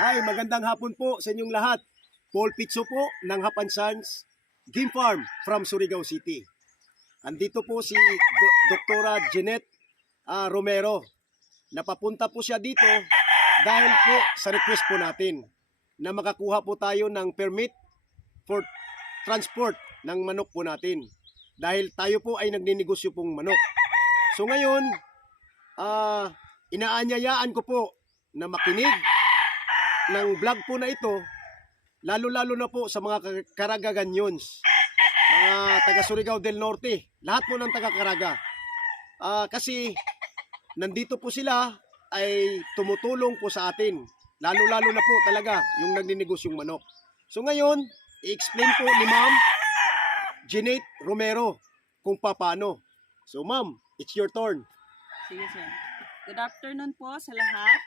Hi, magandang hapon po sa inyong lahat. Paul Pizzo po ng Hapan Sons Game Farm from Surigao City. Andito po si Doktora Jeanette Romero. Napapunta po siya dito dahil po sa request po natin na makakuha po tayo ng permit for transport ng manok po natin. Dahil tayo po ay nagninegosyo pong manok. So ngayon, inaanyayaan ko po na makinig ng vlog po na ito, lalo-lalo na po sa mga Caraga-Ganyons, mga taga Surigao del Norte, lahat po ng taga Caraga. Kasi nandito po sila ay tumutulong po sa atin, lalo-lalo na po talaga yung nagninegosyong manok. So ngayon, i-explain po ni Ma'am Jeanette Romero kung paano. So Ma'am, it's your turn. Sige sir. Good afternoon po sa lahat.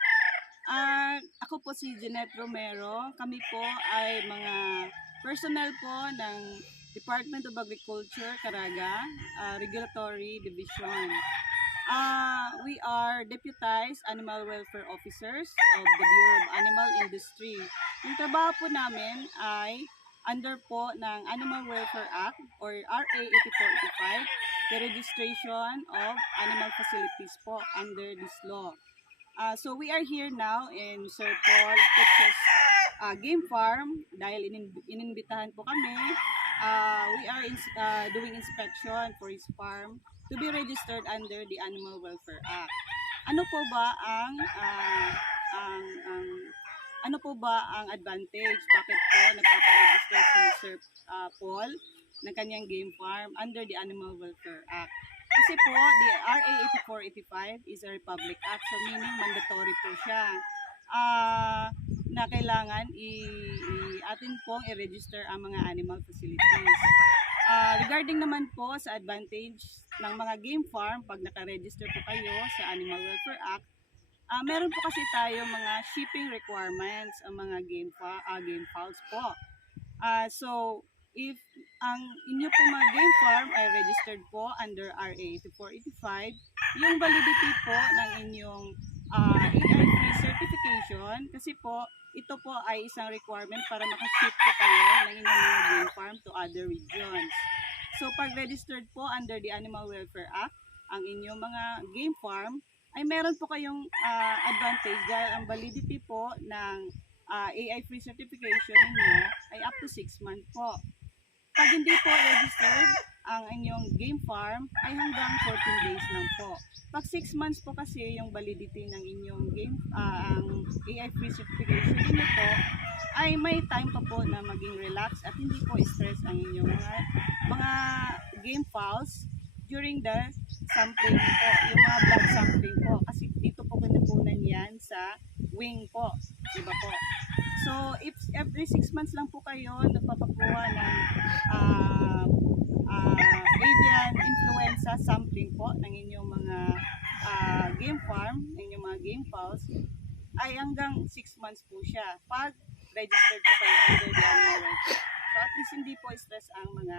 Ako po si Jeanette Romero. Kami po ay mga personnel po ng Department of Agriculture, Caraga, Regulatory Division. We are deputized animal welfare officers of the Bureau of Animal Industry. Yung trabaho po namin ay under po ng Animal Welfare Act or RA 8485, the registration of animal facilities po under this law. So we are here now in Sir Paul Texas Game Farm dahil inimbitahan po kami. We are doing inspection for his farm to be registered under the Animal Welfare Act. Ano po ba ang advantage? Bakit po nagpaparegister si Sir Paul ng kanyang game farm under the Animal Welfare Act? Kasi po, the RA 8485 is a Republic Act, so meaning mandatory po siya na kailangan atin pong i-register ang mga animal facilities. Regarding naman po sa advantage ng mga game farm, pag naka-register po kayo sa Animal Welfare Act, meron po kasi tayo mga shipping requirements ang mga game fowls po. So, if ang inyo po mga game farm ay registered po under RA 2485, yung validity po ng inyong AI-free certification, kasi po ito po ay isang requirement para makaship po kayo ng inyong mga game farm to other regions. So, pag registered po under the Animal Welfare Act, ang inyong mga game farm, ay meron po kayong advantage dahil ang validity po ng AI-free certification ninyo ay up to 6 months po. Pag hindi po registered ang inyong game farm ay hanggang 14 days lang po. Pag 6 months po kasi yung validity ng inyong ang AI-free certification ninyo po, ay may time pa po na maging relax at hindi po stress ang inyong mga game fowls during the sampling po, yung mga blood sampling po. Kasi dito po kinukunan yan sa wing po, diba po? So, if every 6 months lang po kayo nagpapakuha ng avian influenza sampling po ng inyong mga game farm, ng inyong mga game fowls, ay hanggang 6 months po siya pag registered po kayo under the animal welfare. So, at least hindi po stress ang mga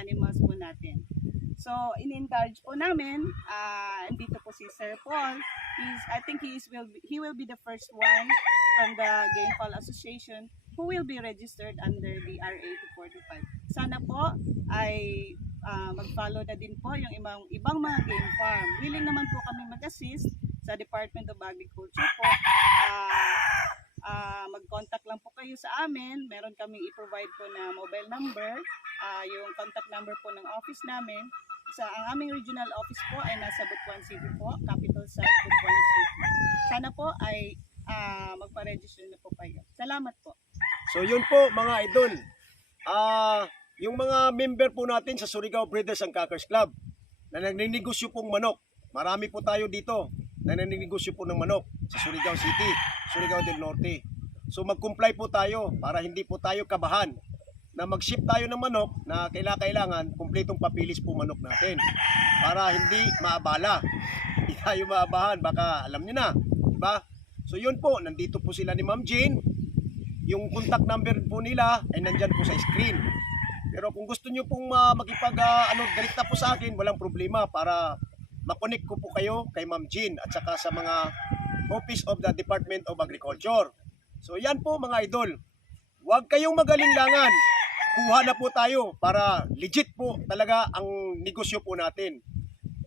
animals po natin. So, in-encourage po namin, dito po si Sir Paul. I think he will be the first one from the Game Fowl Association who will be registered under the RA 245. Sana po ay mag-follow na din po yung ibang mga game farm. Willing naman po kami mag-assist sa Department of Agriculture po. Mag-contact lang po kayo sa amin. Meron kaming i-provide po na mobile number, yung contact number po ng office namin. Ang aming regional office po ay nasa Butuan City po, capital site Butuan City. Sana po ay magpa-register na po kayo. Salamat po. So yun po mga idol. Yung mga member po natin sa Surigao Breeders and Cuckers Club na nagninegosyo pong manok. Marami po tayo dito na nagninegosyo po ng manok sa Surigao City, Surigao del Norte. So mag-comply po tayo para hindi po tayo kabahan na mag-ship tayo ng manok na kailangan kumpletong papilis po manok natin para hindi maabala. Hindi tayo maabahan, baka alam niyo na, diba? So yun po, nandito po sila ni Ma'am Jean. Yung contact number po nila ay nandyan po sa screen. Pero kung gusto niyo pong direkta po sa akin, walang problema para makonect ko po kayo kay Ma'am Jean at saka sa mga Office of the Department of Agriculture. So yan po mga idol. Huwag kayong magalinlangan. Kuha na po tayo para legit po talaga ang negosyo po natin.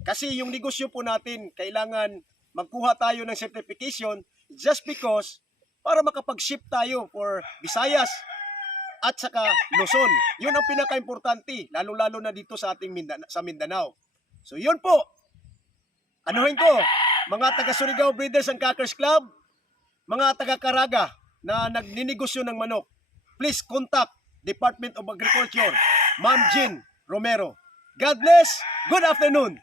Kasi yung negosyo po natin, kailangan magkuha tayo ng certification just because para makapag-ship tayo for Visayas at saka Luzon. Yun ang pinaka-importante, lalo-lalo na dito sa ating sa Mindanao. So yun po. Anuhin ko, mga taga Surigao Breeders and Crackers Club, mga taga Caraga na nagninegosyo ng manok, please contact Department of Agriculture, Ma'am Jean Romero. God bless. Good afternoon.